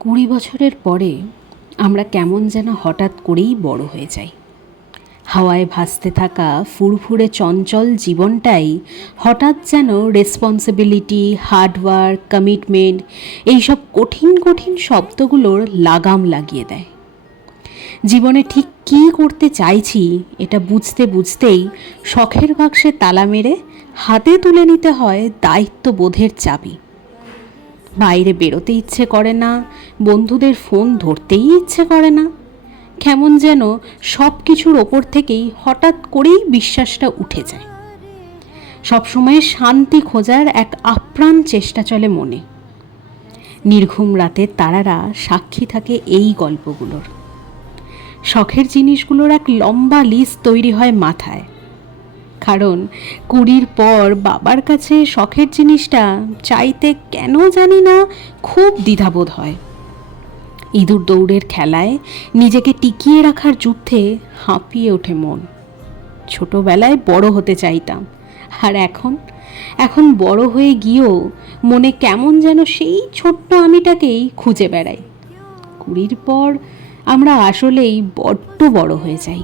20 বছরের পরে আমরা কেমন যেন হঠাৎ করেই বড় হয়ে যাই। হাওয়ায় ভাসতে থাকা ফুরফুরে চঞ্চল জীবনটাই হঠাৎ যেন রেসপন্সিবিলিটি, হার্ডওয়ার্ক, কমিটমেন্ট এইসব কঠিন কঠিন শব্দগুলোর লাগাম লাগিয়ে দেয়। জীবনে ঠিক কী করতে চাইছি এটা বুঝতে বুঝতেই শখের বাক্সে তালা মেরে হাতে তুলে নিতে হয় দায়িত্ববোধের চাবি। বাইরে বেরোতে ইচ্ছে করে না, বন্ধুদের ফোন ধরতেই ইচ্ছে করে না। কেমন যেন সব কিছুর ওপর থেকেই হঠাৎ করেই বিশ্বাসটা উঠে যায়। সবসময় শান্তি খোঁজার এক আপ্রাণ চেষ্টা চলে মনে। নির্ঘুম রাতের তারারা সাক্ষী থাকে এই গল্পগুলোর। শখের জিনিসগুলোর এক লম্বা লিস্ট তৈরি হয় মাথায়। কারণ 20 পর বাবার কাছে শখের জিনিসটা চাইতে কেন জানি না খুব দ্বিধাবোধ হয়। ইঁদুর দৌড়ের খেলায় নিজেকে টিকিয়ে রাখার যুদ্ধে হাঁপিয়ে ওঠে মন। ছোটবেলায় বড় হতে চাইতাম, আর এখন বড় হয়ে গিয়েও মনে কেমন যেন সেই ছোট্ট আমিটাকেই খুঁজে বেড়াই। 20 পর আমরা আসলেই বড্ড বড় হয়ে যাই।